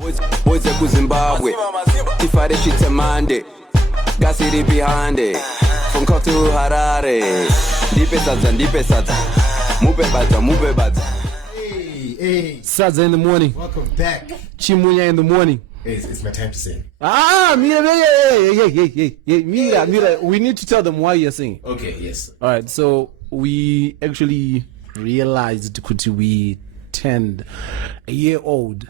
Boys ku Zimbabwe, tifare chitemande, gasiri behind it, from Kota to Harare, ndipe sadza, mupe badza. Hey. Sadza in the morning. Welcome back. Chimunya in the morning. It's my time to sing. Mira, we need to tell them why you're singing. Okay, yes. All right, so we actually realized Kuti we turned a year old.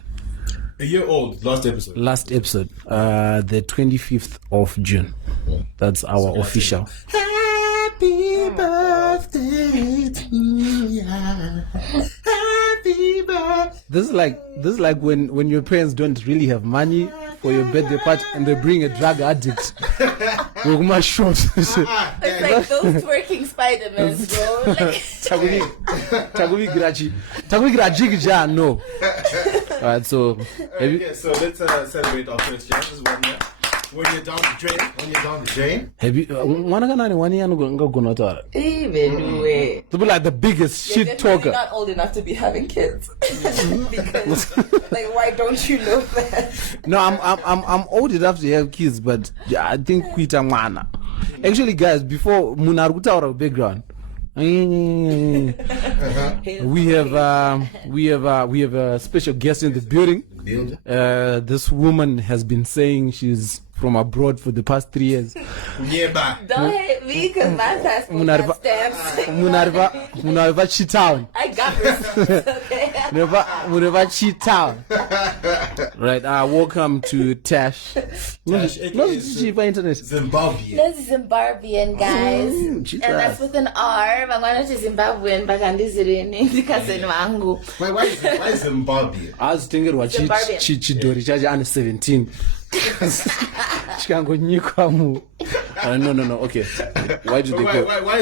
A year old, last episode. The 25th of June. That's our official. Happy birthday to you. Happy birthday. This is like when your parents don't really have money for your birthday party and they bring a drug addict. With my shorts. It's like those twerking Spider-Man, bro. Like, Takubi graji no. Alright, so so let's celebrate our first year. This is 1 year. When you're down the drain. Have you one year go to even way. to be like the biggest shit talker. Not old enough to be having kids. Because, like, why don't you know that? No, I'm old enough to have kids, but I think kuita mwana. Actually, guys, before munaruta our background, we have a special guest in the building. This woman has been saying she's from abroad for the past 3 years. Don't hate me because my passport got stamps. Munarva Chitown. I got receipts, okay? Munarva Chitown. Right, welcome to Tash. Tash, internet. Zimbabwe. That's Zimbabwean, guys. And that's with an R. Vangwana to Zimbabwean, bakandizirini, ndikazeni wangu. Why Zimbabwe? I was thinking what Chidori charge under 17. No. Okay. Why did they go? Why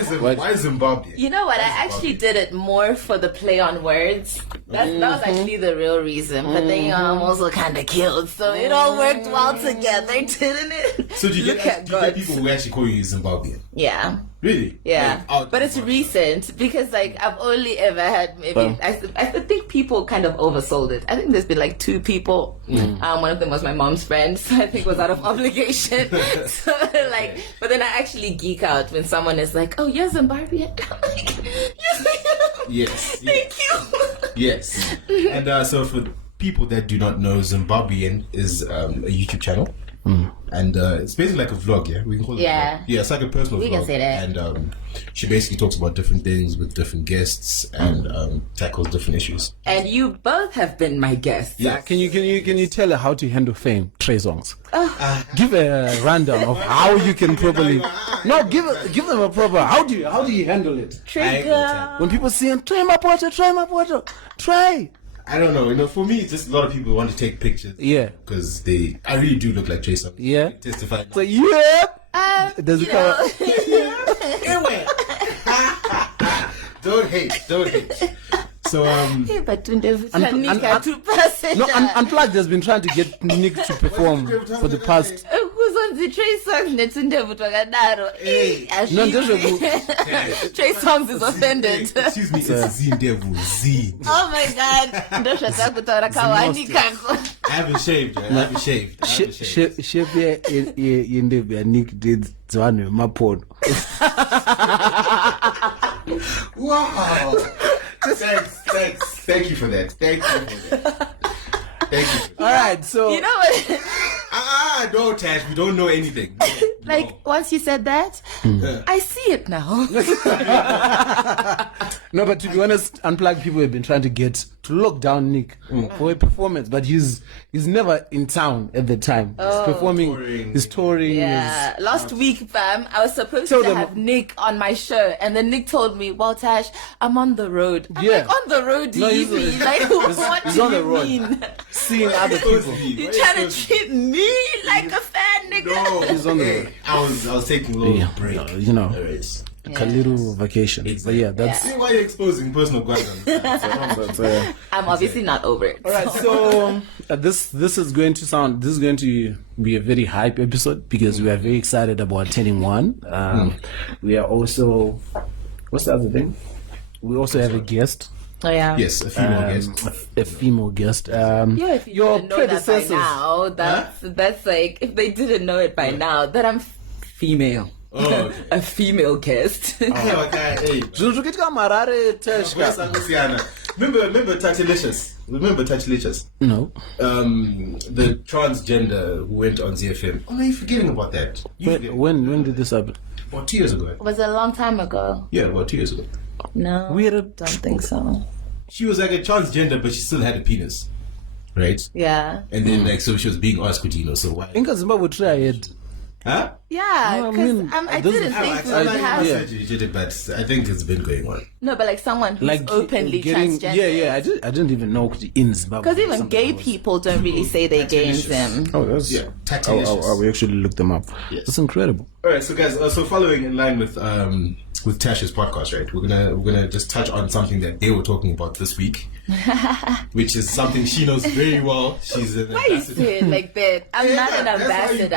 Zimbabwe? You know what? I actually did it more for the play on words. That was actually the real reason. But then I'm also kind of killed, so it all worked well together, didn't it? So do you get people who actually call you Zimbabwean? Yeah. Really? Yeah, but it's recent because like I've only ever had maybe I think people kind of oversold it. I think there's been like 2 people. One of them was my mom's friend, so I think was out of obligation. So like, but then I actually geek out when someone is like, "Oh, you're Zimbabwean." I'm like, yes. Thank you. Yes. And so for people that do not know, Zimbabwean is a YouTube channel. And it's basically like a vlog, yeah? We can call it a vlog. Yeah, it's like a personal vlog. We can say that. And she basically talks about different things with different guests and tackles different issues. And you both have been my guests. Yeah. Can you tell her how to handle fame, Trey songs? Give a rundown of how you can properly. No, give them a proper. How do you handle it? Trigger. When people say, "Try my water, try." I don't know. You know, for me, just a lot of people want to take pictures. Yeah. Because I really do look like Trey Songz. Yeah. Testify. So yep. Does it come? Anyway. Don't hate. So But Unplugged has been trying to get Nick to perform for the past. Trey Songz Trey Songz is offended. Excuse me, it's Z Devil Z. Oh my god. I haven't shaved. Shape Nick did one mapod. Wow. Thanks. Thank you for that. Thank you. All right, so you know what? No, Tash, we don't know anything. Once you said that, I see it now. No, but to be honest, Unplugged people have been trying to get to lock down Nick for a performance, but he's never in town at the time. He's performing, he's touring. Yeah, last week, fam, I was supposed to have Nick on my show, and then Nick told me, "Well, Tash, I'm on the road." I'm like, on the road, do you mean? Like, what do you mean? Seeing other people. You trying to treat me like a fan, nigga? No, he's on the road. I was taking a little break. You know. A little vacation. Exactly. But that's See why you're exposing personal guidance. I'm obviously not over it. All right, so this is going to be a very hype episode because we are very excited about turning 1. We are also, what's the other thing? We also have a guest. Oh yeah. Yes, a female guest. A female guest. Yeah, if you Your didn't know that by predecessors. now, that's like if they didn't know it by now, that I'm female. Oh, okay. A female guest. Hey. Zvinhu zvokuitika marare teshka. Remember Tatilicious? Remember Tatilicious? No. The transgender who went on ZFM. Oh, no, you're forgetting about that. When did this happen? About 2 years ago. Was it a long time ago? Yeah, about 2 years ago. No, don't think so. She was like a transgender, but she still had a penis, right? Yeah. And then like so she was being asked, so why? Inka Zimbabwe try ahead. Huh? Yeah, No, I because mean, I those- didn't think we I would have. yeah. you did it, but I think it's been going on. No, but like someone who's Like openly transgender. Yeah. I didn't even know in Zimbabwe. Because even something gay was- people don't really say they're gay in Zim. Oh, that's Yeah, Tatilicious. we actually looked them up. Yes. That's incredible. All right, so guys, so following in line with Tash's podcast, right? We're gonna just touch on something that they were talking about this week, which is something she knows very well. She's an Why you ambassador. say it like that? I'm not an ambassador.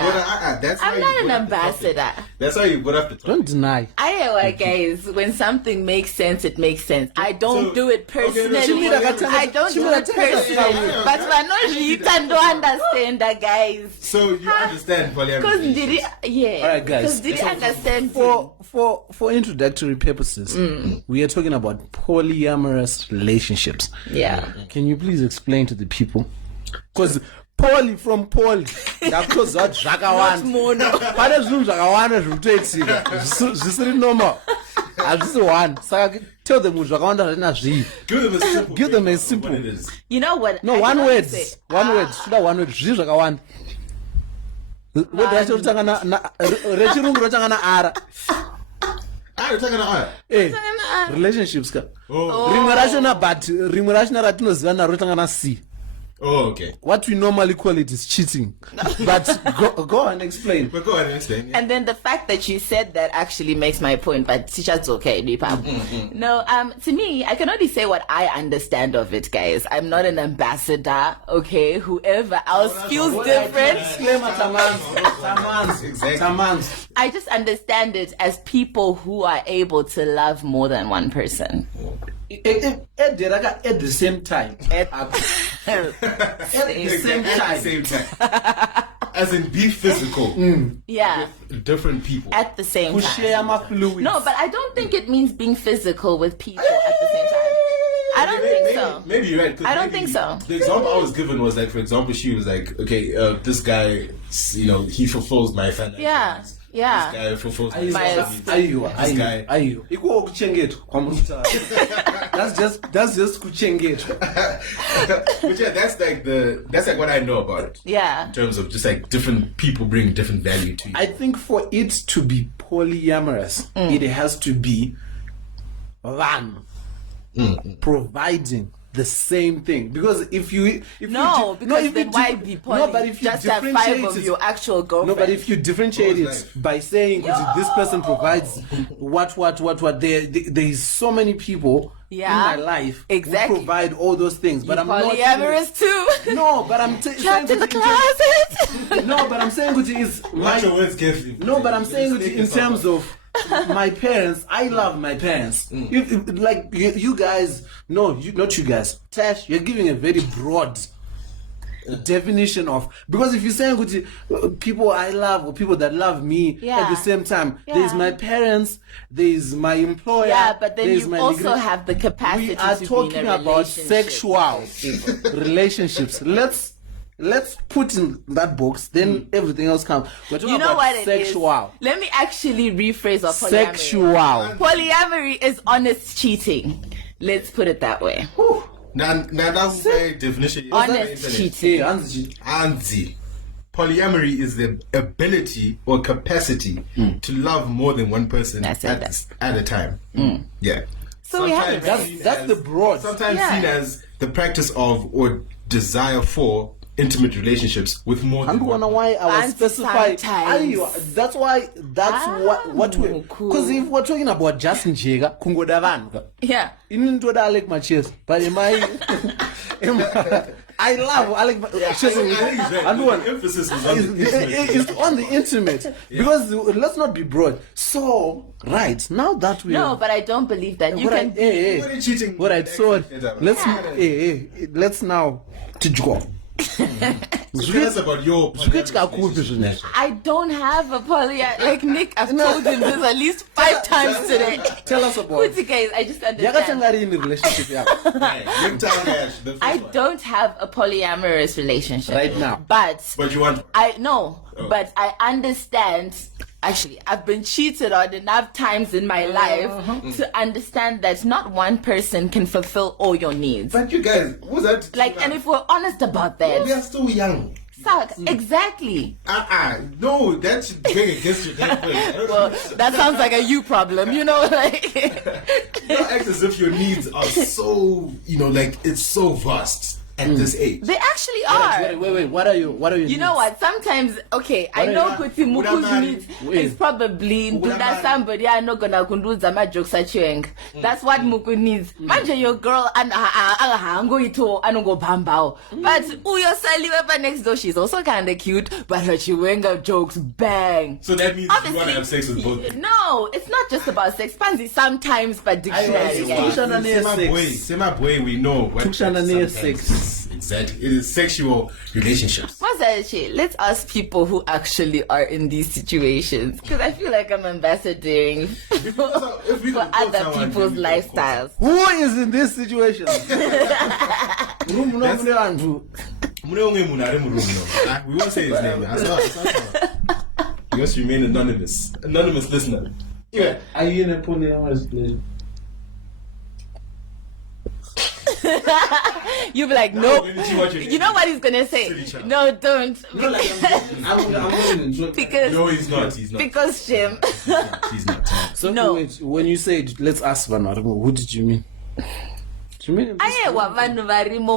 I'm not an ambassador. That's how you put up the topic. Don't deny. I guys, when something makes sense, it makes sense. I don't So- do it personally. Okay, no, I don't do it personally. But I don't understand that, guys. So you understand Because polyamory? did it? Yeah. All right, guys. Because did you understand? For introductory purposes, we are talking about polyamorous relationships. Yeah. Can you please explain to the people? Because poly from poly, ndakutoziva Not zvakawanda. mono. Pane zvinhu zvakawanda zvinotoitika zvisiri normal. Hazvisi one. Saka tell them zvakawanda zvatina zvii. Give them a simple. Give them a simple. What it is. You know what? No, I one can word. say- One word. Shuda one word. Zvii zvakawanda. Word racho rotanga na rechirungu rotanga na ara. You're talking about Eh, relationships ka. Oh. Rimwe racho na but rimwe racho na ratinoziva naro rotanga na C. Oh, okay. What we normally call it is cheating. But go on, explain. But go ahead and explain. Yeah. And then the fact that you said that actually makes my point, but teacher's okay, Deepa. No, to me, I can only say what I understand of it, guys. I'm not an ambassador, okay? Whoever else feels different. Disclaimer, Tamans. Exactly. Tamans. I just understand it as people who are able to love more than one person. At the same time. At the same time. Same time. As in be physical. Yeah, With different people. at the same time. Share my fluids. No, but I don't think it means being physical with people at the same time. I don't think so. Maybe you're right. 'cause I don't maybe think so. The example I was given was like, for example, she was like, okay, this guy, he fulfills my fantasy. Yeah, yeah. This guy fulfills my Bias. This guy. Ayo. Iko kuchengetwa kwamutaura. That's just kuchengetwa. But yeah, that's like what I know about it. Yeah. In terms of just like different people bring different value to you. I think for it to be polyamorous, it has to be one providing the same thing. Because if you No, because then why be poly? No, but if you just have differentiate 5 of it- your actual girlfriends. No, but if you differentiate What it was life? by saying this person provides what, there is so many people Yeah, in my life exactly. who provide all those things. But I'm not polyamorous too. No, but I'm saying Trapped in the closet. No, but I'm saying it is Watch your words carefully. no, but I'm saying it in terms of my parents. I love my parents. Like you guys, not you guys. Tash, you're giving a very broad definition of, because if you're saying people I love or people that love me Yeah. at the same time, Yeah. there's my parents, there's my employer. Yeah, but then there's you my also degree. have the capacity We are to talking be in a about relationship sexual with people. relationships. Let's put in that box, then everything else comes. We're talking You know about what it is? sexual. Let me actually rephrase what polyamory. Sexual. Polyamory is honest cheating. Let's put it that way. Now that's my definition. Honest cheating. Anzi. Polyamory is the ability or capacity to love more than one person That's it. at a time. Yeah. So we have it Sometimes right. seen That's as- the broad. Sometimes Yeah. seen as the practice of or desire for intimate relationships with more than I don't one. know why I was And specifying. sometimes. That's what we. Cool. Because if we're talking about just njega, kungoda vanhu. Yeah. Ini ndoda like my chest, but am I I like The emphasis is on the intimate. it's on the intimate because let's not be broad. So right now that we No, but I don't believe that. You can. What are you cheating? All right, so let's now go. So tell us about your relationship. I don't have a like Nick. I've told him this at least 5 times today. Tell us about Kuti guys, I just understand. Yakachangari in the relationship. I don't have a polyamorous relationship Right now. but But you want? but I understand. Actually, I've been cheated on enough times in my life to understand that not one person can fulfill all your needs. But you guys, who's that? Like, and if we're honest about we that, are still young. suck. Exactly. No, that should bring against you that way. Well, that sounds like a you problem, like. Don't act as if your needs are so, like it's so vast at this age. They actually are. Wait. What are you? You know what? Sometimes, okay, I know Kuti Muku's needs is probably that somebody I'm not gonna kunduza my jokes at you. That's what Muku needs. Manje your girl and go ito go bambao. But your Sally next door, she's also kinda cute, but her chiwenga jokes bang. So that means Obviously, you want to have sex with both. No, it's not just about sex. Pansy sometimes, but dictionary. Say my boy, we know what sex is. Exactly. It is sexual relationships. Let's ask people who actually are in these situations, because I feel like I'm ambassadoring for other people's lifestyles. Who is in this situation? We won't say his name. You must remain anonymous. Anonymous listener. Yeah. Are you in a polyamorous relationship? You'll be like, nope. You know what he's gonna say? No, don't. Because No, he's not. because Jim. He's not. So No. wait, when you said let's ask Vanarimo, who did you mean? Do you mean?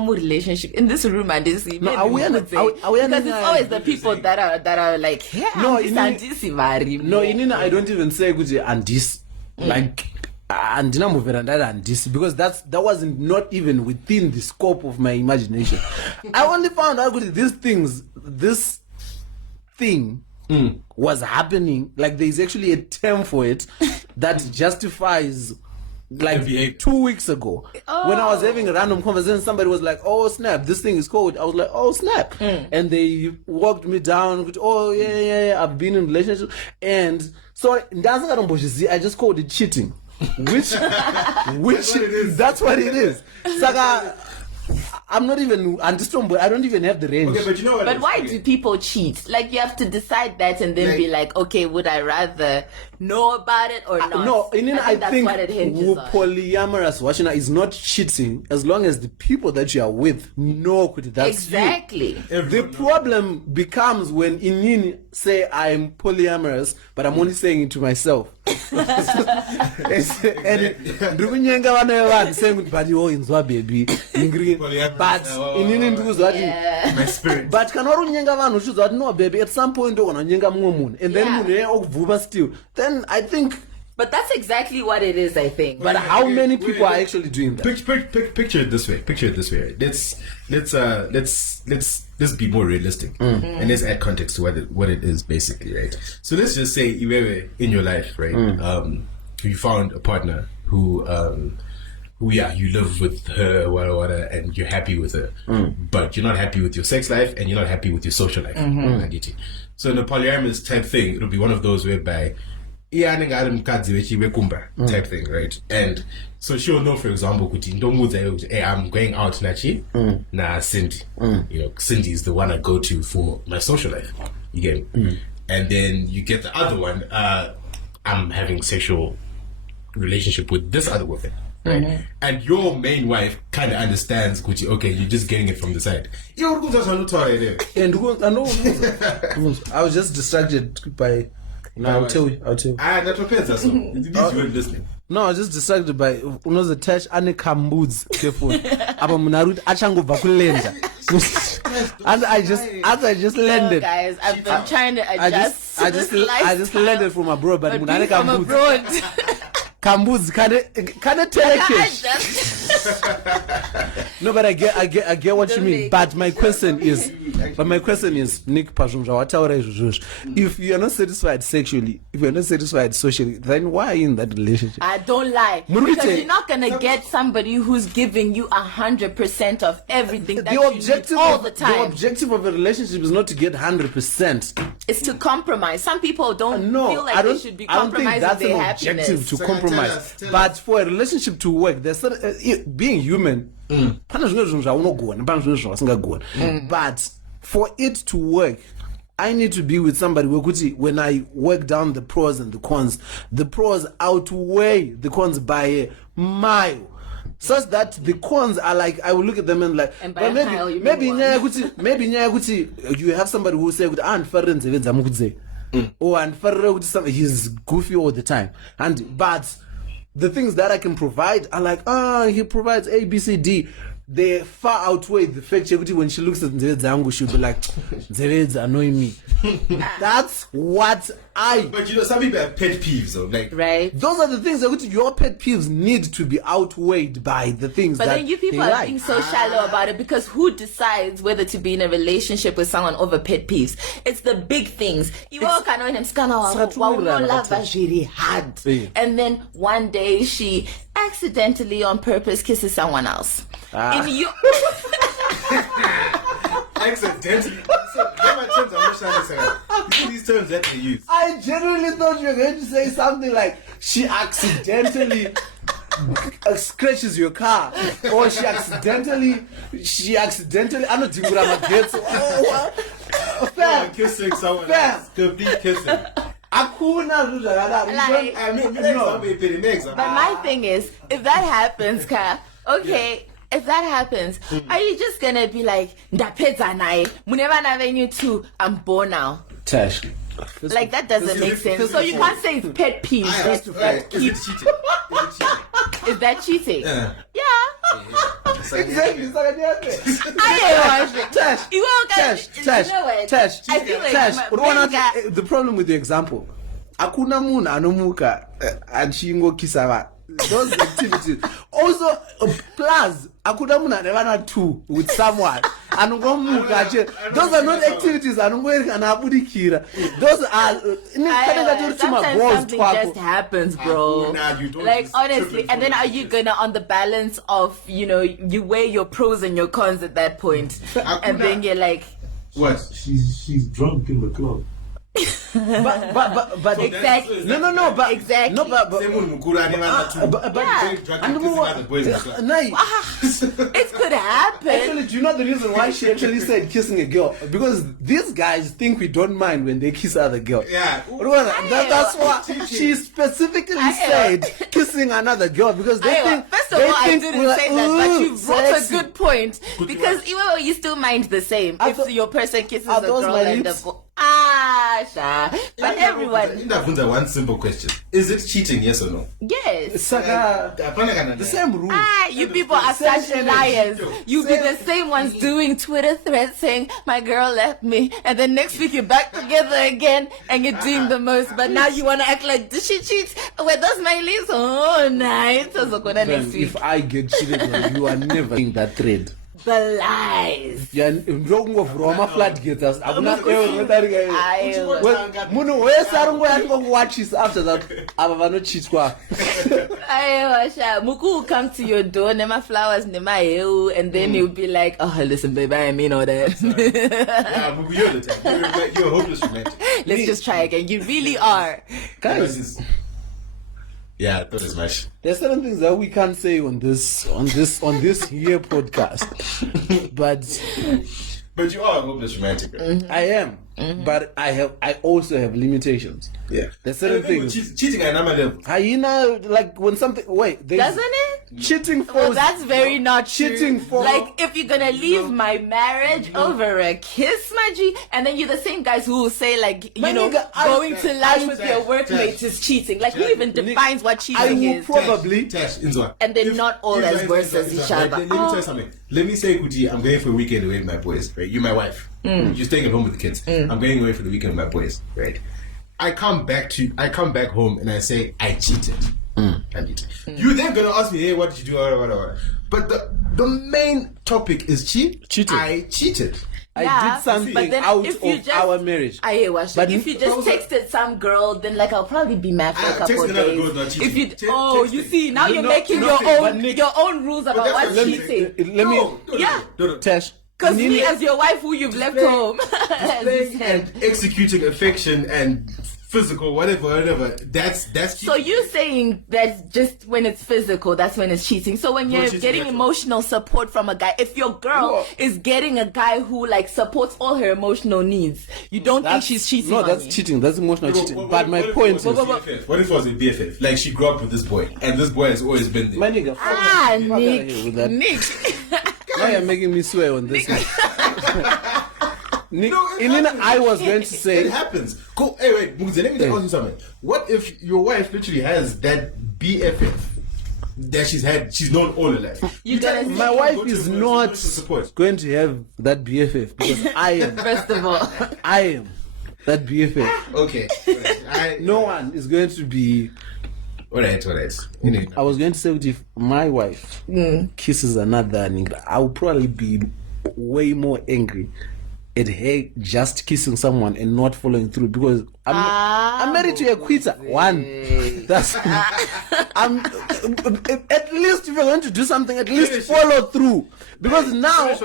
Relationship in this room and this No, are we because it's always the people that are like, yeah, No, Inina, I don't even say good andis like andina movera andis because that wasn't not even within the scope of my imagination. I only found out good this thing was happening. Like there is actually a term for it that justifies. Like 2 weeks ago, when I was having a random conversation, somebody was like, "Oh snap, this thing is cold." I was like, "Oh snap," and they walked me down. Oh yeah, I've been in relationship, and so I just called it cheating, which that's what it is. Saga, I'm not even but I don't even have the range. Okay, but you know what? But why do people cheat? Like you have to decide that and then be like, okay, would I rather know about it or not? No, I that's think what it hinges on. polyamorous washina is not cheating as long as the people that you are with know that's Exactly. you. The problem becomes when Inini say I'm polyamorous, but I'm only saying it to myself. And saying, but you in baby, but Inini do that. My spirit. But cannot nyenga vanu choose that no baby at some point do gonna nyenga moon and then vuba still. Then I think. But that's exactly what it is, I think. But how many people are actually doing that? Picture it this way. Right? Let's be more realistic and let's add context to what it is basically, right? So let's just say you were in your life, right? You found a partner who you live with her, whatever, and you're happy with her, but you're not happy with your sex life and you're not happy with your social life. So in a polyamorous type thing, it'll be one of those whereby type thing, right? And so she'll know, for example, hey, I'm going out Nachi, Cindy. Cindy is the one I go to for my social life. You get me? And then you get the other one, I'm having sexual relationship with this other woman. Right? And your main wife kind of understands, Gucci, okay, you're just getting it from the side. And I was just distracted by. No, I'll tell you. That depends. That's all. You weren't listening. No, I was just distracted by the touch and Kamboods careful. Aba munarud achangobva kulenda. And I just landed. No, guys, I've been trying to adjust. I just landed from abroad, but munane from Kamboods. abroad. Kambuzi kind of telekish. No, but I get what you mean. But my question is, Nick Pajumja, if you are not satisfied sexually, if you are not satisfied socially, then why are you in that relationship? I don't lie. Because you're not gonna get somebody who's giving you 100% of everything that you need all the time. The objective of a relationship is not to get 100%. It's to compromise. Some people don't feel like they should be compromising their happiness. I don't think that's an objective to compromise. But for a relationship to work, there's being human. But for it to work, I need to be with somebody when I work down the pros and the cons. The pros outweigh the cons by a mile. Such that the cons are like, I will look at them and like, and by maybe you have somebody who say, oh, he's goofy all the time. But the things that I can provide are like, he provides A, B, C, D. They far outweigh the fact that when she looks at Nzevedza, she'll be like, Nzevedza annoying me. That's what But some people have pet peeves, though. Like, right? Those are the things that your pet peeves need to be outweighed by the things but that then you people are being so shallow about it, because who decides whether to be in a relationship with someone over pet peeves? It's the big things. And then one day she accidentally on purpose kisses someone else. Accidentally. So, my terms, I'm not trying to say. You see these terms that they use. I genuinely thought you were going to say something like, she accidentally scratches your car, or she accidentally I don't think I'm kissing someone else. Complete kissing. But my thing is, if that happens, okay. If that happens, are you just gonna be like, "Ndapedza naye, muneva na venue too, I'm born now"? Tash. Like that doesn't make sense. So you can't say it's pet peeve. Is it cheating? Is that cheating? Yeah. Exactly. Tash. I feel like the problem with the example, akuna munhu anomuka achingo those activities. Also, plus, akuna munhu anevana two with someone. Those are not activities. Those are sometimes something just happens, bro. Like honestly, and then are you gonna, on the balance of, you weigh your pros and your cons at that point, and then you're like, what? She's drunk in the club. but so exactly. No, but exactly. No, but it could happen. Actually, do you know the reason why she actually said kissing a girl? Because these guys think we don't mind when they kiss other girls. Yeah. That's why she specifically said kissing another girl, because they think. First of all, I didn't say that, but you brought sexy. a good point. Because even though you still mind the same if your person kisses a girl and a boy. But everyone. One simple question: is it cheating? Yes or no? Yes. The same rule. You people are such liars. You be the same ones doing Twitter threads saying my girl left me, and then next week you're back together again and you're doing the most. But now you want to act like, did she cheat? Where does my list? Oh, nice. Next week. If I get cheated on, you are never in that thread. The lies. Yeah, wrong of Roma floodgates. I'm not watch this after that. I'm not cheat. Muku will come to your door, nema flowers, nema eu, and then he'll be like, "Oh, listen, baby, I mean all that." Yeah, Muku, you're the type. You're a hopeless romantic. Let's just try again. You really are, guys. Yeah, I thought as much. There's certain things that we can't say on this here podcast, but you are a hopeless romantic. Right? Mm-hmm. I am, but I also have limitations. Yeah, there's certain things. Cheating at another level. Hyena, like when something. Wait, doesn't it? Cheating for. Well, that's very not cheating true. for. Like if you're gonna leave my marriage over a kiss, my G, and then you're the same guys who will say like, going to lunch with your workmates is cheating. Like who even defines what cheating is? Probably. And they're not all as worse as each other. Let me tell you something. Let me say, Kuti, I'm going for a weekend away with my boys. Right? You're my wife. You're staying at home with the kids. I'm going away for the weekend with my boys. Right? I come back home and I say I cheated. Handed. You then gonna ask me, hey, what did you do? Whatever. But the main topic is cheating. I cheated. I did something out of our marriage. But if you just texted some girl, then like I'll probably be mad for a couple of days. If you you see, now you're making your own rules about what's cheating. Let me Tash. Because me as your wife who you've left home and executing affection and physical, whatever, that's cheating. So you're saying that just when it's physical, that's when it's cheating. So when you're getting emotional support from a guy, if your girl is getting a guy who like supports all her emotional needs, you don't think she's cheating? No, that's cheating. That's emotional cheating. But my point is, what if it was a BFF? Like she grew up with this boy, and this boy has always been there. My nigga, Nick. Now you're making me swear on this. Nick, I was going to say it happens. Cool. Hey, wait, Mugze, let me ask you something. What if your wife literally has that BFF that she's known all her life? My wife is not going to have that BFF because I am. First of all, I am that BFF. Okay. No one is going to be. Alright. I was going to say that if my wife kisses another nigga, I would probably be way more angry at her just kissing someone and not following through because I'm married to a quitter. That's I'm at least if you're going to do something, at least follow through. Because now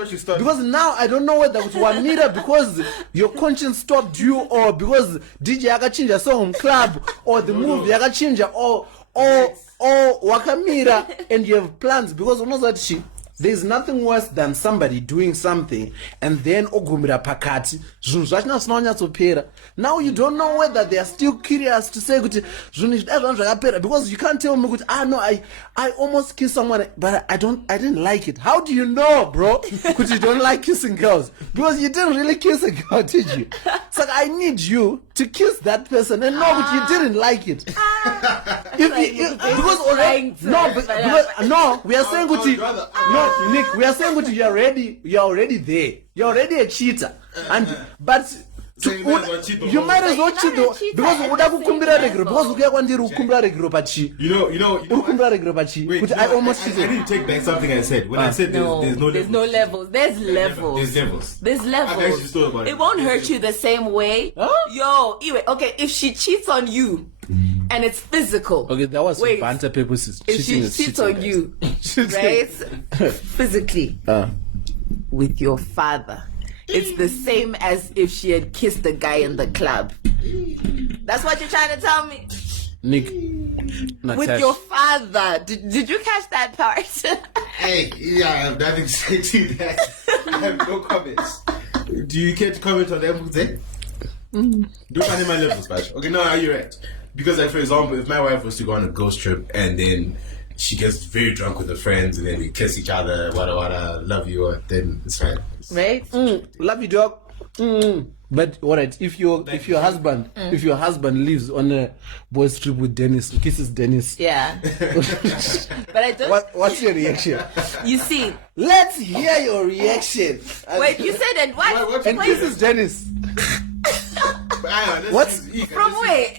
I don't know whether it's 1 meter because your conscience stopped you or because DJ yakachinja song club or the movie yakachinja or wakamira and you have plans because you know that there's nothing worse than somebody doing something and then ogumira pakati zvinhu zvachina zvisina kunyatsopera. Now you don't know whether they are still curious to say kuti zvinhu zvidai zvangu zvakapera because you can't tell me kuti I almost kissed someone but I didn't like it. How do you know, bro, kuti you don't like kissing girls? Because you didn't really kiss a girl, did you? It's like I need you to kiss that person and know that you didn't like it. Because already we are saying kuti Nick, we are saying that you're already there. You're already a cheater. But you might as well cheat though because uda kukumbira regro because ukuya kwandiri ukumbira regro pachi. You know. Ukumbira regro pachi. But I almost cheated. I didn't take back something I said. When I said there's no levels. There's levels. There's levels. It won't hurt you the same way. Yo, anyway, okay, if she cheats on you and it's physical. Okay, that was for banter purposes. If she cheats on you, right? Physically, with your father, it's the same as if she had kissed the guy in the club. That's what you're trying to tell me? Nick, with your father. Did you catch that part? Hey, I have nothing to say to that. I have no comments. Do you care to comment on that? Do animal levels, Bash. Okay, no, you're right. Because, like, for example, if my wife was to go on a ghost trip and then she gets very drunk with her friends and then they kiss each other, wada, love you, then it's fine. Right? Love you, dog. But alright, if your husband lives on a boys trip with Dennis, kisses Dennis. Yeah. But I don't. What's your reaction? You see. Let's hear your reaction. Wait, you said and what? And kisses Dennis. What's from where?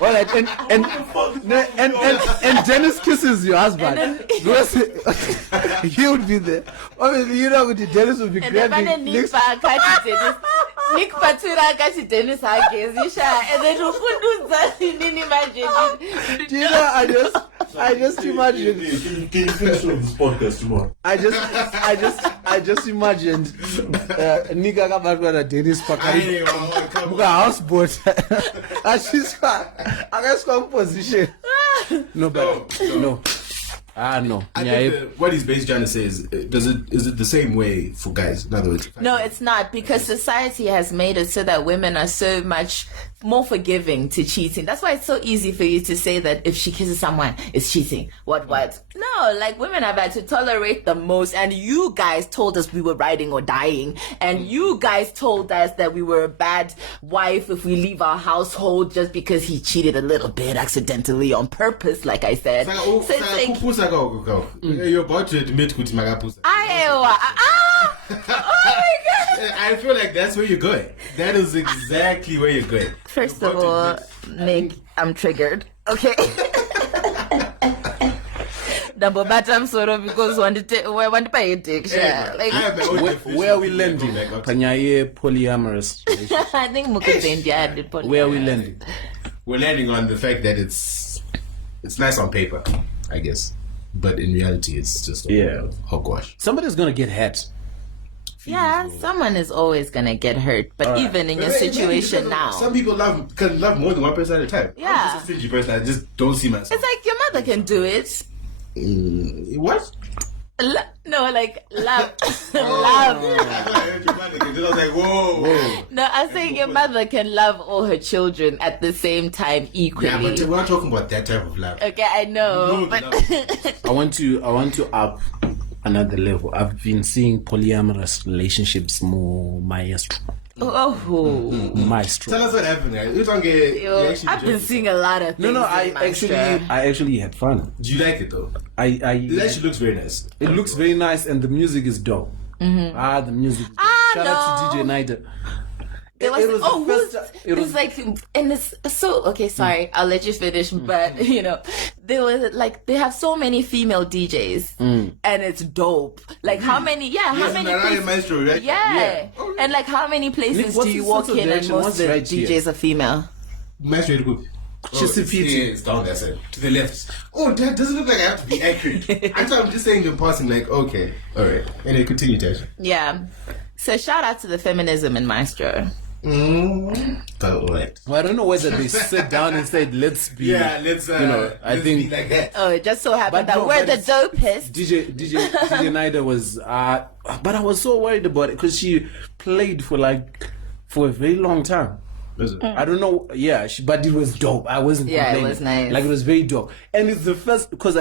Alright, and Dennis kisses your husband. He would be there. Obviously, you know, Dennis would be grabbing. Nick Patura kachi Dennis Hagezisha and then Rukundu imagine. Do you know, I just imagine. Can you finish on this podcast tomorrow? I just imagined Nika kabatwa Dennis Pakari muka houseboat. And she's I guess composition. No. No. I think what he's basically trying to say is it the same way for guys? In other words, no, it's not, because society has made it so that women are so much more forgiving to cheating. That's why it's so easy for you to say that if she kisses someone, it's cheating. What? No, like women have had to tolerate the most, and you guys told us we were riding or dying, and you guys told us that we were a bad wife if we leave our household just because he cheated a little bit accidentally on purpose, like I said. So it's like, you're about to admit kuti magapusa. Oh my God! I feel like that's where you're going. That is exactly where you're going. First of all, Nick, I'm triggered. Okay. Double bottom sort of because want to pay a dick. Yeah. Like, I have my own definition Where are we of landing? like, Panyaye polyamorous relationship. I think Mukuzendi had it. Where are we landing? We're landing on the fact that it's nice on paper, I guess, but in reality, it's just hogwash. Somebody's gonna get hurt. Yeah, someone is always gonna get hurt. But even in your situation now, some people can love more than one person at a time. Yeah. I'm just a stingy person. I just don't see myself. it's like your mother can do it. What? No, like love. Love. I was like, whoa. No, I'm saying your mother can love all her children at the same time equally. Yeah, but we're not talking about that type of love. Okay, I know, No, but love. I want to up another level. I've been seeing polyamorous relationships more maestro. Maestro. Tell us what happened, guys. You don't get. I've been seeing a lot of things. No, I actually had fun. Do you like it though? It It actually looks very nice. It looks very nice, and the music is dope. The music. Shout out to DJ Nida. There was, It was like, and it's so, okay, sorry, I'll let you finish, but, there was, like, they have so many female DJs, and it's dope. Like, how many places, Maestro, right? yeah. And, like, how many places Nick, what's do you the walk sense of in and direction? most What's of the right here? DJs are female? Maestro, good. Just it's, repeat. yeah, it's down that side. To the left. Oh, that doesn't look like I have to be accurate. I'm just saying in passing, like, okay, alright. And then continue, Tash. Yeah. So, shout out to the feminism in Maestro. Alright. Well, I don't know whether they sat down and said, "Let's be." Yeah, let's I think be like that. Oh, it just so happened But that no, we're but the it's- dopest. DJ Nida was, but I was so worried about it because she played for a very long time. Was it? I don't know, but it was dope. I wasn't Yeah, it complaining. was nice. Like, it was very dope. And it's the first, because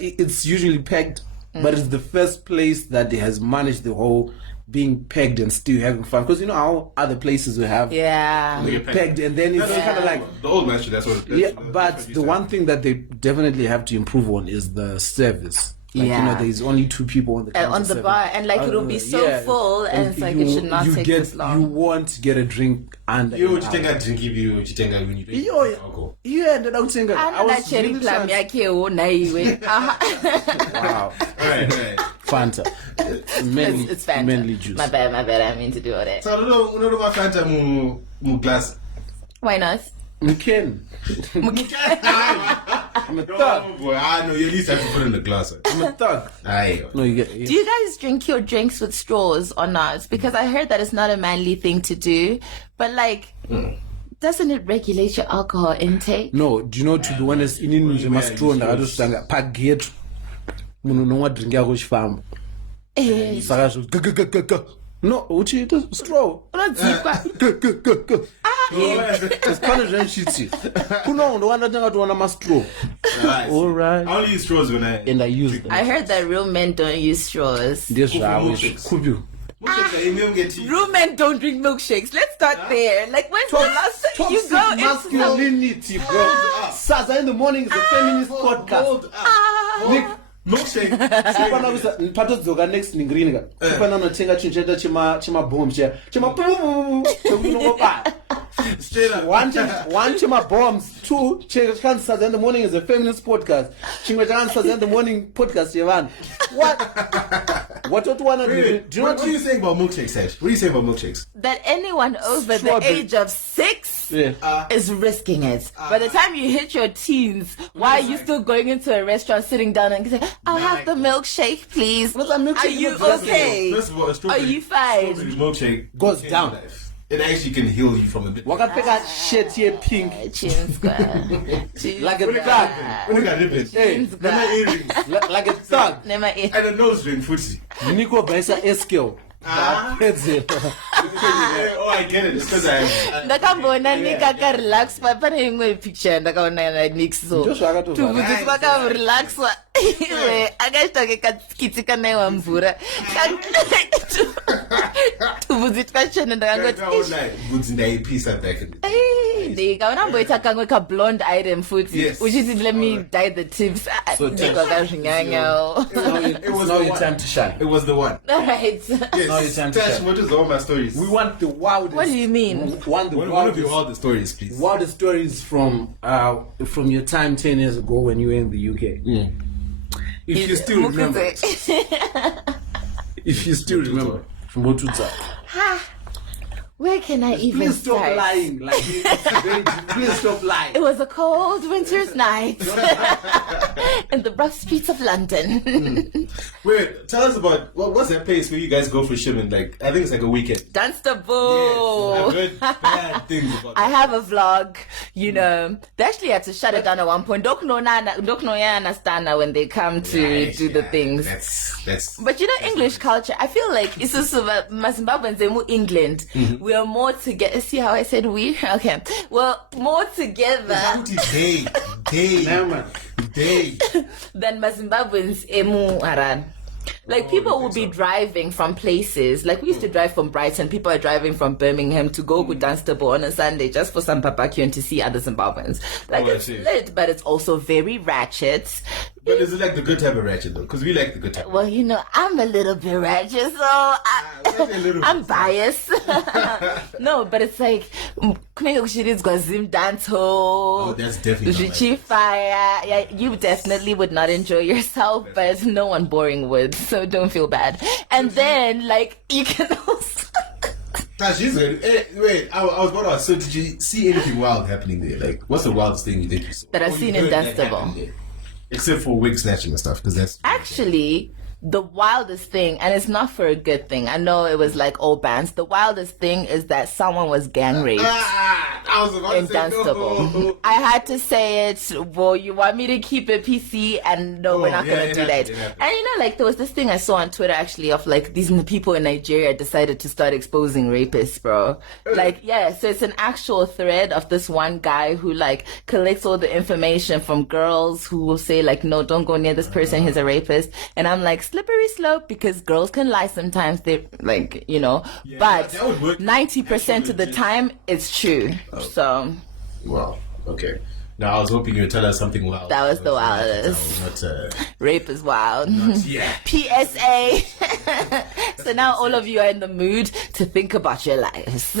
it's usually pegged, but it's the first place that has managed the whole being pegged and still having fun. Because you know how other places will have Yeah. pegged, and then it's kind of like, the old Maestro, that's what but the one thing that they definitely have to improve on is the service. Like, Yeah. there's only 2 people on the counter On the serving. bar, and like it'll be so full, and it's like it should not take this long. You won't get a drink under You an hour. drink give you when you drink Yo, alcohol. yeah, that I was saying. I Ana was cherry really plum trying- yakhe wona iwe. Wow, Alright. Fanta, mainly, It's Fanta. mainly juice. My bad. I mean to do all that. So I don't know about Fanta mu glass. Why not? You can. I'm a thug. Oh boy, I know you at least have to put it in the glass. I'm a thug. Aye. No, you get. Do you guys drink your drinks with straws or not? Because I heard that it's not a manly thing to do, but like, doesn't it regulate your alcohol intake? No, do you know, to be honest, in Indonesia, my straw and I just sang paget. Muno no wa drink yako chifamba. Eh, Saka so no, uchi it is straw. unodzipwa. It's kind of shitty. Kuno ndo wanda tanga tuwana ma straw. All right. I only use straws when And I use them. I heard that real men don't use straws. This Kupi rawish. milkshakes. Kupi. Real men don't drink milkshakes. Let's start there. Like, when's the last time you Toxic go into masculinity, bro. Sadza in the morning is a feminist podcast. Nick, Milkshake. sipana kusa patodzoka next ningirinika. Sipana notenga chincheta chema bomb chema chokunopa. Straight up. One chema bombs. 2 chema Sadza in the morning is a feminist podcast. Chingwe Sadza in the morning podcast yevan. What do you wanna do? Do you What know are you saying about milkshakes, Sash? What are you saying about milkshakes? that anyone over Strawberry. the age of 6 Yeah. is risking it. By the time you hit your teens, why are you still going into a restaurant, sitting down and saying, "I'll have the milkshake, please"? What's that milkshake? Are you First of all, okay? First of all, a strawberry, Are you fine? strawberry milkshake Goes changes down. life. It actually can heal you from a bit. Wakapeka shit here pink. Like a thug. When you got ribbons. Hey, Then my earrings. like a thug. Never eat. And a nose ring, footsie. Nico Baisa Eskil. That's it. Oh, I get it. It's because I'm... Ndakambona Nick akarelax pane imwe picture ndakaona na Nick so Joshua akatovala. tubvudzi twakarelaxwa iwe akaita kakitika naiwa mvura tubvudzi twachena ndakangoti Boots in the piece back in the "Hey, With a blonde item foot, Yes. which is let me dye the tips. So Because that's It was now your time to shine. It was the one. Alright. Yes. Now your time to Tash, shine. what is all my stories? We want the wildest. What do you mean? We want the One of wildest, your wildest stories, please. wildest stories from your time 10 years ago when you were in the UK. If you still remember. If you still remember. From Botutsa. Where can I even Please stop start? lying. Like, please stop lying. It was a cold winter's night in the rough streets of London. Wait, tell us about what's that place where you guys go for shimming? Like, I think it's like a weekend. Dunstable. Yes, I've heard bad things about I that. have a vlog, you know. They actually had to shut it down at one point. Don't know understand when they come to do the things. That's. But you know, English culture, I feel like it's also Zimbabweans in England. We are more together. See how I said we? Okay. Well, more together Day than Zimbabweans emu Haran. Like people will be driving from places. Like we used to drive from Brighton. People are driving from Birmingham to go to Dunstable on a Sunday just for some barbecue and to see other Zimbabweans. Like Oh, I it's see. lit, but it's also very ratchet. But is it like the good type of ratchet though? Because we like the good type. Well, you know, I'm a little bit ratchet, so maybe a little I'm bit. biased. No, but it's like Zim dance Oh, that's definitely not my fire. Yeah, you definitely would not enjoy yourself, but no one boring would, so don't feel bad. And then, like, you can also. Tash, she's good. Wait, I was about to ask, so did you see anything wild happening there? Like, what's the wildest thing you think you saw? That I've Or seen you in heard that Dunstable? happened there? Except for wig snatching and stuff, because that's. Actually, the wildest thing, and it's not for a good thing. I know it was like old bands. The wildest thing is that someone was gang raped. I was about In to say Dunstable. no. I had to say it. Well, you want me to keep it PC, and no, we're Oh, not yeah, gonna it do happened, that. it happened. And you know, like there was this thing I saw on Twitter actually of like these people in Nigeria decided to start exposing rapists, bro. Like, yeah, so it's an actual thread of this one guy who like collects all the information from girls who will say like, no, don't go near this person, he's a rapist. And I'm like, slippery slope, because girls can lie sometimes. They like, you know, Yeah, but that would work. 90% of the time it's true. So. Wow. Okay. Now I was hoping you would tell us something wild. That was the wildest. Not. Rape is wild. Yeah. PSA. So now all of you are in the mood to think about your lives.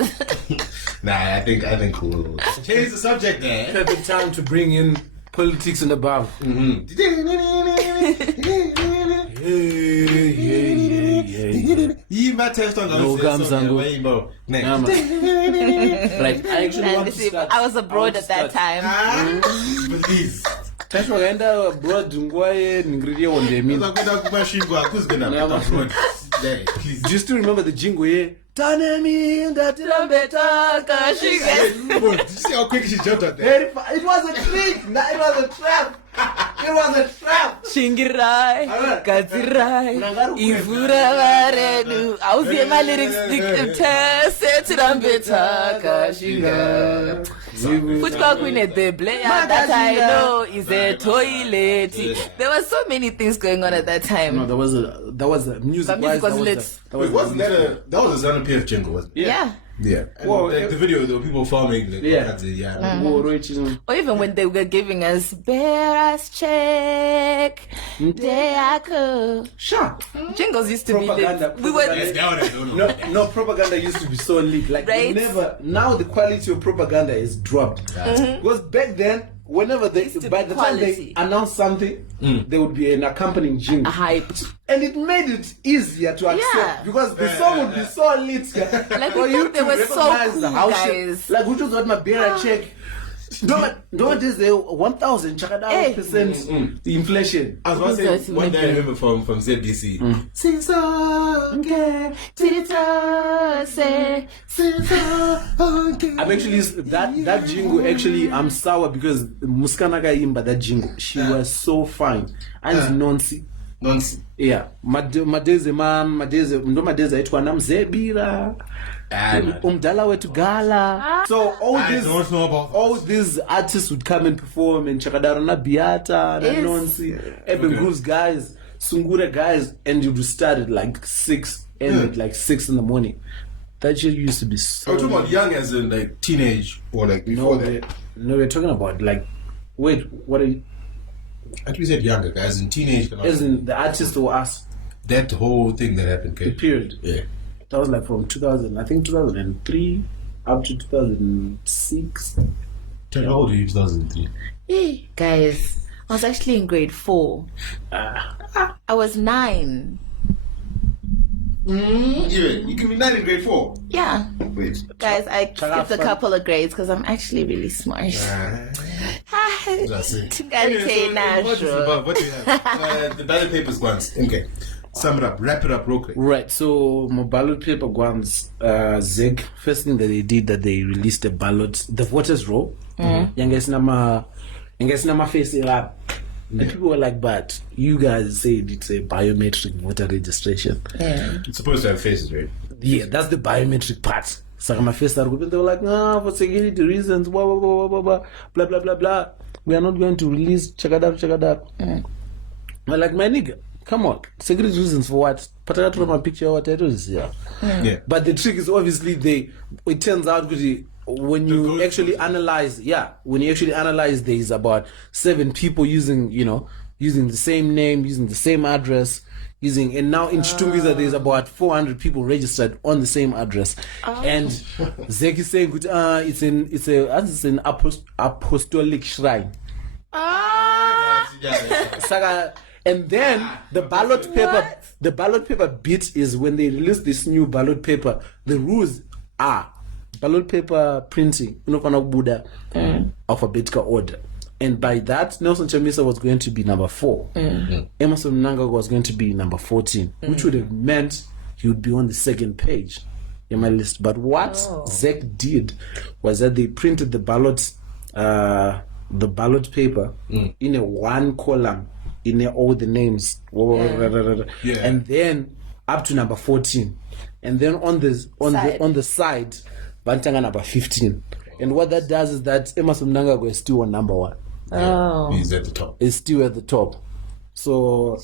Nah, I think we'll change the subject there. Perfect time to bring in politics and above. You might test on No gums and go. Yeah, man. Like, I actually And want you to see, start. I was abroad at that time. Please. Tash wakaenda abroad nguva yenhingiriri yewondemini. Please. Do you still remember the jingle here? Tanemi ndatirambeta kashiga. Did you see how quick she jumped at that? Very fa- It was a trick. Nah, it was a trap. It was a trap. Shingirai, kazirai, ivura varenu. Auzie my lyrics setirambeta kashinga. Futhi kwakuine deble that I know is a toilet. There were so many things going on at that time. No, that was a music. The music was lit. Wait, wasn't that was a Zana PF jingle, wasn't it? Yeah. Yeah. And Well, like the video, there were people farming. Like, Yeah. Or even when they were giving us Beras check, Deako. Sure. Jingles used to Propaganda, be lit. We were That's down there, no. No, propaganda used to be so lit. Like, Right? now the quality of propaganda is dropped. Because back then, whenever to by be the time they quality. announced something, there would be an accompanying jingle. a hype. And it made it easier to accept Yeah. because the song would be so lit. Like, for we you thought they to were so recognize cool, the house shit. guys. Like, which was what my bearer check. No, it is the 1,000 percent the inflation. I was about to say, one day I remember from ZBC. Sing song, I'm actually that jingle. Actually, I'm sour because Muskanaga imba that jingle. She was so fine. And nonsi. Nonsense. Yeah, madeze aitwa namzebira. Umdala wetu gala. So I don't know about all these artists would come and perform and Chakadara na Biata Yes. and Nonsi, Eben Grooves guys, Sungura guys, and you would start at like 6 and at like 6 in the morning. That shit used to be so. Are we talking about young as in like teenage or like before that? No, we're talking about like. Wait, what are you? I think we said younger, as in teenage. As in the artist or us? That whole thing that happened. The period. Yeah. That was like from 2000, I think 2003 up to 2006. How old are you? 2003. Hey, guys, I was actually in grade 4. I was 9. Yeah, you can be 9 in grade 4. Yeah. Wait. Guys, I skipped a couple of grades because I'm actually really smart. That's it. What do you have? The ballot papers once. Okay. Sum it up. Wrap it up real quick. Right, so my ballot paper ones, ZEG, first thing that they did, that they released the voters roll. Youngest nama face it up. And people were like, but you guys said it's a biometric voter registration. Yeah. It's supposed to have faces, right? Yeah, that's the biometric part. So my face started open. They were like, no, for security reasons, blah, blah, blah, blah, blah, blah, blah, blah, blah. We are not going to release, check it out. I'm like, my nigga, come on. Security reasons for what? Put out my picture, what it is, yeah. But the trick is obviously it turns out when you actually analyze, there is about 7 people using the same name, using the same address, and now in Chitumbiza there's about 400 people registered on the same address. And Zeki is saying it's an apostolic shrine. And then the ballot paper bit is when they release this new ballot paper, the rules are ballot paper printing Buddha alphabetical order. And by that, Nelson Chamisa was going to be number 4. Emerson Mnangagwa was going to be number 14, which would have meant he would be on the second page in my list. But what ZEC did was that they printed the ballot paper in a one column, in all the names, and then up to number 14, and then on the side, Bantanga number 15. And what that does is that Emerson Mnangagwa is still on number 1. He's at the top. Is still at the top. So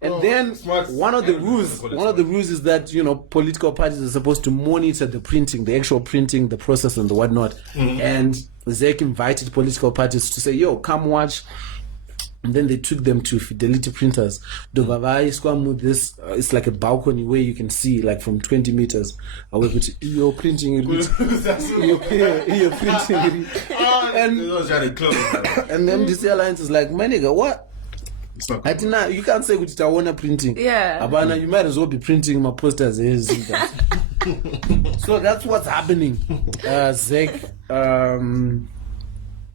then one of the rules is that political parties are supposed to monitor the printing, the actual printing, the process and the whatnot. And ZEC invited political parties to say, yo, come watch. And then they took them to Fidelity printers. This it's like a balcony where you can see like from 20 meters away. You're printing it. You're printing it. And the MDC Alliance is like, my nigga, what? You can't say it's a printing. Yeah. Abana, you might as well be printing my posters. So that's what's happening. ZEC,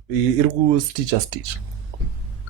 it will stitch.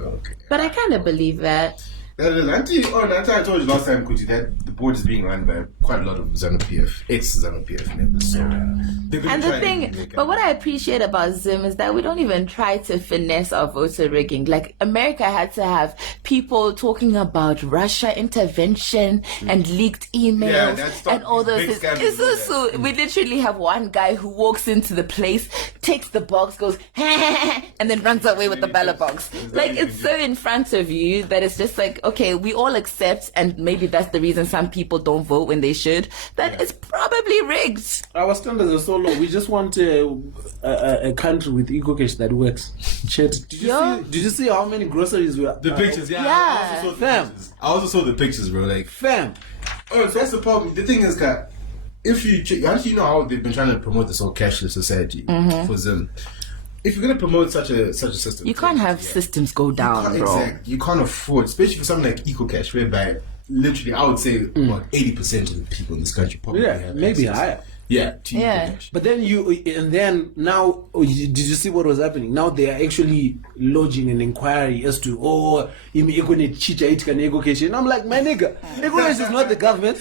Okay. But I kind of believe that. I told you last time, Kuti, that the board is being run by quite a lot of ZANU-PF, ex-ZANU-PF members. So, and the thing, but what I appreciate about Zim is that we don't even try to finesse our voter rigging. Like, America had to have people talking about Russia intervention and leaked emails and all those things. It's so we literally have one guy who walks into the place, takes the box, goes, and then runs away with the ballot box. Like, it's so in front of you that it's just like, okay, we all accept, and maybe that's the reason some people don't vote when they should, that it's probably rigged. Our standards are so low. We just want a country with eco-cash that works. Did you see how many groceries we are? The pictures, I also saw the pictures, bro. Like, fam. Oh, that's the problem. The thing is that if you actually know how they've been trying to promote this whole cashless society for Zim. If you're going to promote such a system, you can't have systems go down, bro. Exactly. You can't afford, especially for something like EcoCash, whereby literally I would say about 80% of the people in this country probably have maybe access. higher. Yeah, to EcoCash. But then now, did you see what was happening? Now they are actually lodging an inquiry as to, and I'm like, my nigga, EcoCash is not the government.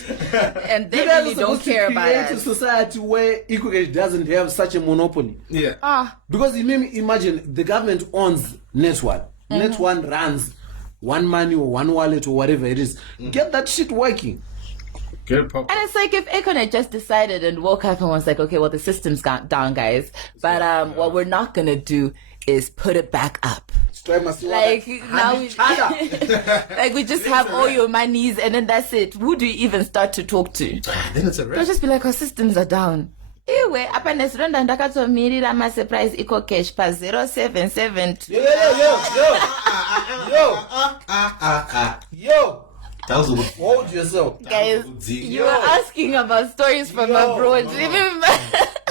And they really don't care about it. A society where EcoCash doesn't have such a monopoly. Yeah. Because imagine the government owns Net1. Net1 runs one money or one wallet or whatever it is. Get that shit working. And it's like if Econet just decided and woke up and was like, okay, well, the system's down, guys. But what we're not going to do is put it back up. Like now, like we just have all your monies and then that's it. Who do you even start to talk to? Then it's a They'll wrap. just be like, our systems are down. Anyway, apa nesronda ndakatomirira ma surprise eco cash pa 077. Yo. That was a Hold yourself. Guys, you were asking about stories from abroad.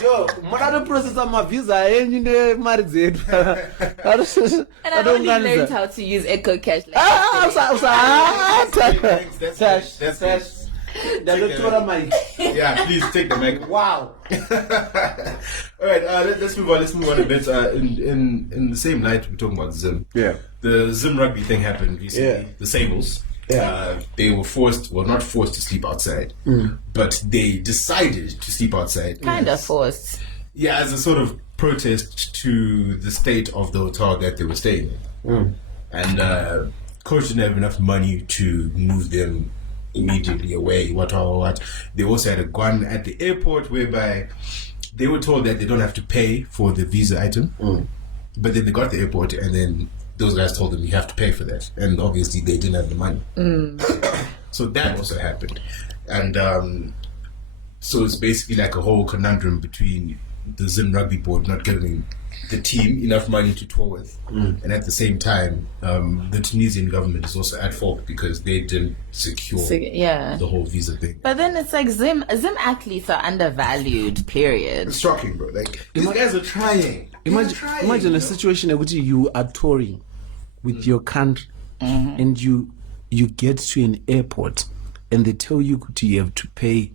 Yo, mara process my visa and mari zetu. And I only learned how to use eco cash. Like Tash. Yeah, please take the mic. Wow. All right, let's move on. Let's move on a bit. In the same night, we're talking about Zim. Yeah. The Zim rugby thing happened recently. Yeah. The Sables. Yeah. They were not forced to sleep outside, but they decided to sleep outside. kind of forced. Yeah, as a sort of protest to the state of the hotel that they were staying in. And coach didn't have enough money to move them immediately away. What. They also had a gun at the airport whereby they were told that they don't have to pay for the visa item. But then they got to the airport and then those guys told them you have to pay for that. And obviously they didn't have the money. So that also happened. And so it's basically like a whole conundrum between the Zim Rugby Board not giving the team enough money to tour with. And at the same time, the Tunisian government is also at fault because they didn't secure the whole visa thing. But then it's like Zim athletes are undervalued, period. It's shocking, bro. Like, these guys are trying. Imagine a situation in which you are touring with your country and you get to an airport and they tell you you have to pay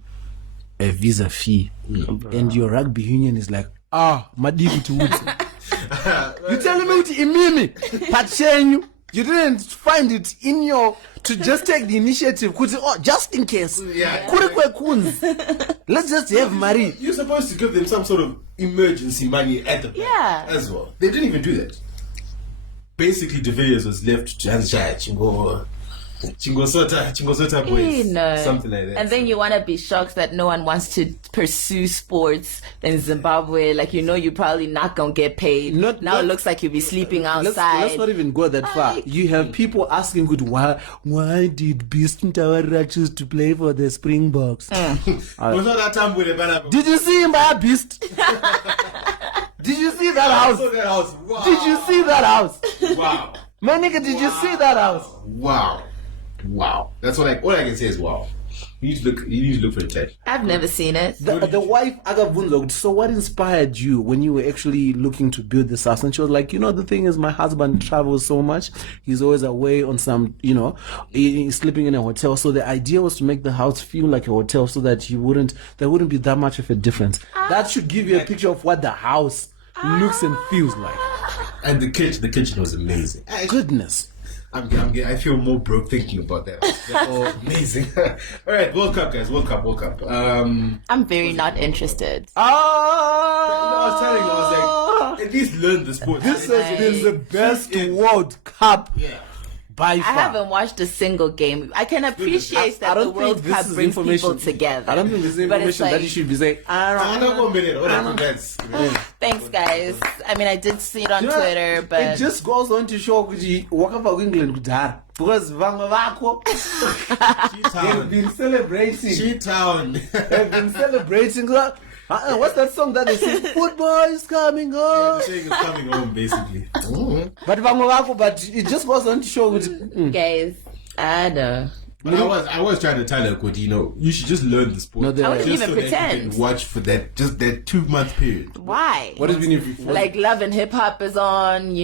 a visa fee and your rugby union is like, madibu to you telling me to imimi Pachenyu, you didn't find it in your to just take the initiative just in case. Let's just have Marie. You're supposed to give them some sort of emergency money at the back as well. They didn't even do that. Basically, De Villiers was left to Chingo Sota boys, something like that. And then you want to be shocked that no one wants to pursue sports in Zimbabwe. Like, you're probably not going to get paid. It looks like you'll be sleeping outside. Let's not even go that far. You have people asking, why did Beast Mtawarira choose to play for the Springboks? Did you see him by Beast? Did you see that house? I saw that house. Wow. Did you see that house? Wow. My nigga, did you see that house? Wow. That's all I can say is wow. You need to look for the text. I've never seen it. The wife, Agabunzo, so what inspired you when you were actually looking to build this house? And she was like, the thing is, my husband travels so much. He's always away on some, he's sleeping in a hotel. So the idea was to make the house feel like a hotel so that there wouldn't be that much of a difference. That should give you a picture of what the house looks and feels like. And the kitchen was amazing. Goodness. I feel more broke thinking about that. That's all amazing. All right, World Cup, guys. World Cup. I'm very not interested. I was telling you, I was like, at least learn the sport. This has been the best World Cup by far. I haven't watched a single game. I can appreciate that the World Cup brings people together. I don't think this is information that you should be saying. Thanks, guys. I mean, I did see it on Twitter, but it just goes on to show walk up England because they've been celebrating. They've been celebrating. What's that song that they sing? Football is coming home. Yeah, saying it's coming home, basically. But it just goes on to show. Guys, I know. But I was trying to tell her, you should just learn the sport. I wouldn't even so pretend. That you can watch for that 2-month period. Why? What does it mean if you like Love and Hip Hop is on,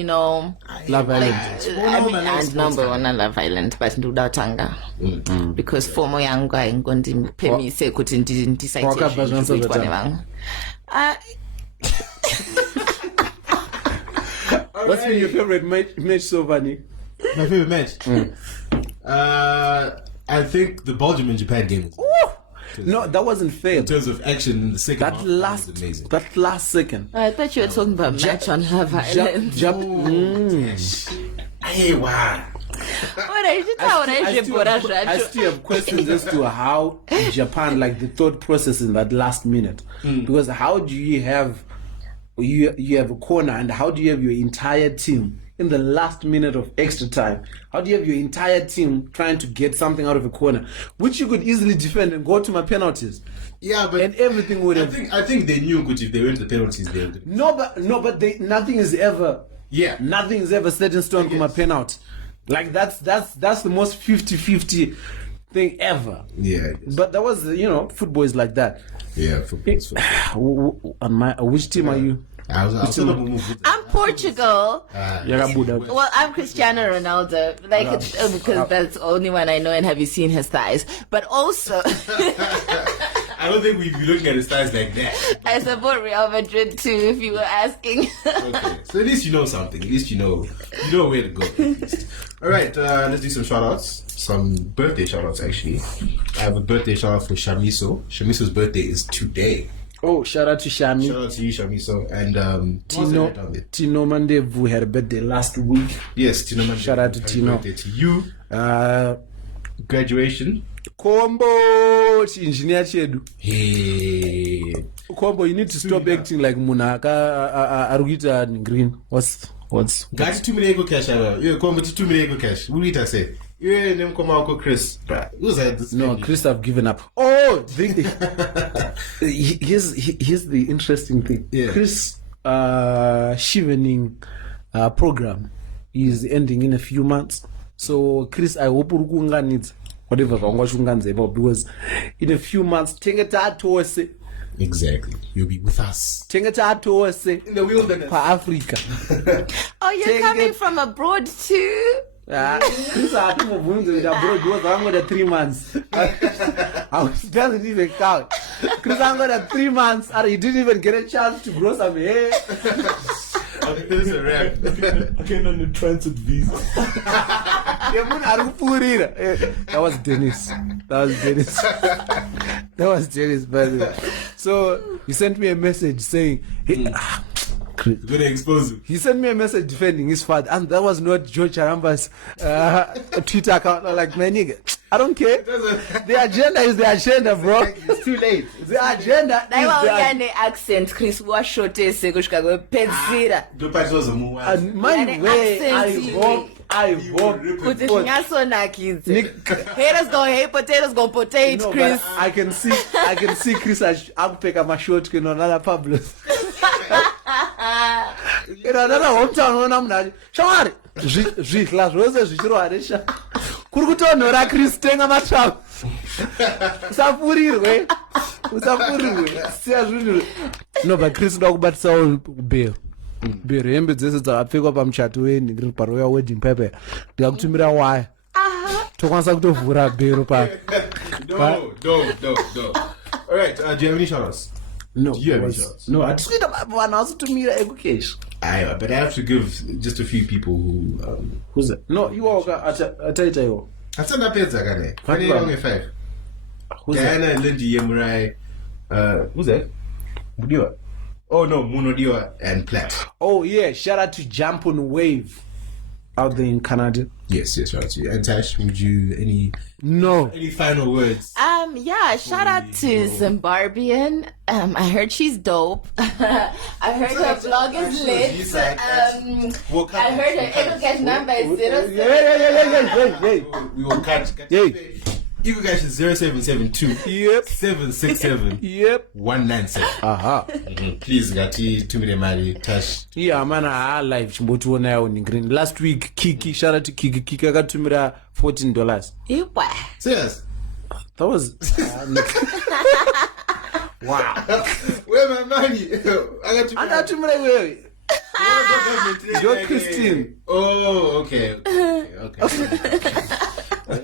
Love Island. And number one on Love Island, but Nduda Tanga. Because former young guy ngondi pemi se kuti What's been your favorite match so far, Nick? My favorite match? I think the Belgium and Japan game. No, that wasn't fair. In terms of action in the second half, was amazing. That last second. I thought you were talking about match on Love Island. Hey, wow. I still have questions as to how Japan, like the thought process in that last minute. Because how do you have a corner and how do you have your entire team in the last minute of extra time? How do you have your entire team trying to get something out of a corner, which you could easily defend and go to my penalties? Yeah, but And everything would have. I think they knew good if they went to the penalties. They would. Nothing is ever. Yeah. Nothing is ever set in stone from a penalty. Like that's the most 50-50 thing ever. Yeah. But that was football is like that. Yeah. Which team are you? I was I'm Portugal. Well, I'm Cristiano Ronaldo, because that's the only one I know. And have you seen his thighs? But also, I don't think we'd be looking at his thighs like that. I support Real Madrid too, if you were asking. Okay, so at least you know something. At least you know where to go. All right, let's do some shout-outs. Some birthday shout-outs, actually. I have a birthday shout-out for Shamiso. Shamiso's birthday is today. Oh, shout out to Shami. Shout out to you, Shamiso. And Tino Mandevu had a birthday last week. Yes, Tino Mandevu. Shout out to Tino. Birthday to you. Graduation. Kombo engineer chedu. Hey. Kombo, you need to stop acting like Munaka Arugita Green. What's Got 2 million cash. You come with 2 million cash. What did I say? You name come out Chris. Who's that? No, Chris have given up. Oh, here's the interesting thing. Yeah. Chris Shivening program is ending in a few months. So Chris, I hope Urugunga needs whatever because in a few months, Exactly. You'll be with us. In the wilderness. Africa. Oh, you're coming from abroad too? Chris, I think of women abroad was I'm 3 months. I doesn't even count. Chris, I'm going 3 months and he didn't even get a chance to grow some hair. This is a rap. I came on the transit visa. That was Dennis. By the way. So he sent me a message saying, hey, Chris. Gonna expose him. He sent me a message defending his father, and that was not George Charamba's Twitter account. I'm like, man, nigga, I don't care. The agenda is the agenda, bro. It's too late. The agenda is the accent. Chris, what short is Chicago? Pedzira. And mind way, I hope. Haters go hate, potatoes go potato, Chris. I can see Chris. I'll pick up my short on another public. Another hometown when I'm not. Shawari. Zvikla zvose zvichirwaresha. Kuri kutonhora Chris tenga matsvaka. Usafurirwe. Siya zvinhu. No, but Chris ndo kubatisawo kubhero. Bhero hembe dzese dzakapfekwa pamuchato wenhingiri paroya wedding paper. Ndikakutumira waya. Tokwanisa kutovhura bhero pa. No. All right, do you have any shoutouts? No. Do you have any shoutouts? No, I just need one else to meet education. But I have to give just a few people who. Who's that? No, you all got Ataita yo. I said that pizza guy. Funny only 5. Who's Diana that? and Lindy Yemurai. Who's that? Mudiwa. Oh no, Munodiwa and Platt. Oh yeah, shout out to Jump on Wave out there in Canada. Yes, shout out to you. And Tash, would you any final words? Yeah, shout out to Zimbabwean. I heard she's dope. I heard her blog is lit. I heard her EcoCash number is 0. Hey. We will catch. Hey. EcoCash is 0772 767 197. Please, Gati, Tumire Mari, Tash. Yeah, man, I live chimbotuona yao ni green. Last week, Kiki, shout out to Kiki. Kiki akatumira $14. Serious? That was wow. Where my money? I got to Anatumira You're Christine. Oh, okay.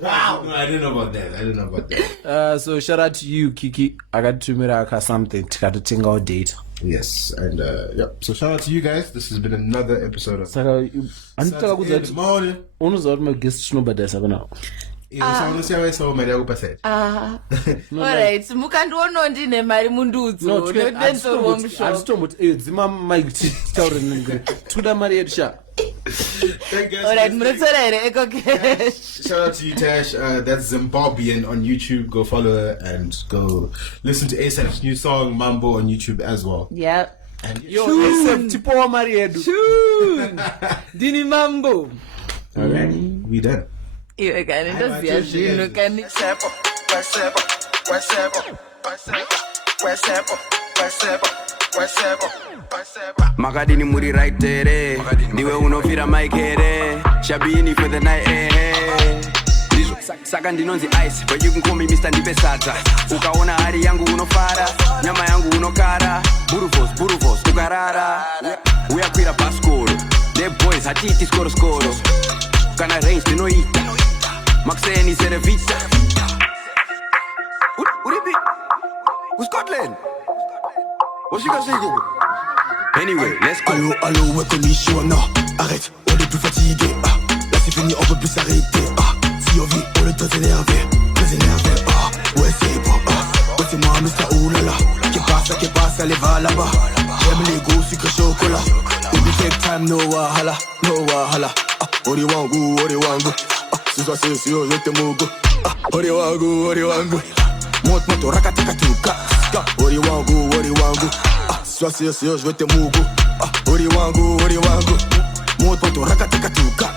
Wow. No, I didn't know about that. So shout out to you, Kiki. I got to miraka something to tinga our date. Yes, and so shout out to you guys. This has been another episode of Saka Saturday in the morning. Unoza my guest snowbadesa kana. Alright, mukandiona ndine mari mundudzo atitomboti dzima mike titaure nengre toda mari yedu sha. Alright, munotora here EcoCash. Shout out to you, Tash. That's Zimbabwean on YouTube. Go follow her and go listen to ASAP's new song Mambo on YouTube as well. Yep. Yo, tipo wa Mariedu. Dini mambo. All right, we done. You again, it does you can Magadini muri right there. Niwe unofira Mike here. Shabini for the night. Saka ndinonzi ice, but you can call me Mr. Ndipe Sadza. Ukaona hari yangu unofara, nyama yangu unokara. Burufos, ukarara. Uyakwira paskoro. The boys hatiti skoro. Kana range tinoita. Maxeni serevita. Uribi. Scotland. What's you gonna say, Google? Anyway, let's go. Allô, ouais, commissionnant. Arrête, on est plus fatigué. Là, c'est fini, on peut plus s'arrêter. Si on vit, on est très énervé. Ouais, c'est bon. Ouais, c'est moi, Mr. Oulala. Que passe, allez, va là-bas. J'aime les goûts, sucre, chocolat. We take time, no wahala. Ori wangu. Ce soir, c'est sûr, je te mougo. Ori wangu. Monte, rakatakatuka. Ori wangu. Sois sûr, je vais te mougo. Ori wangu. Monte, rakatakatuka.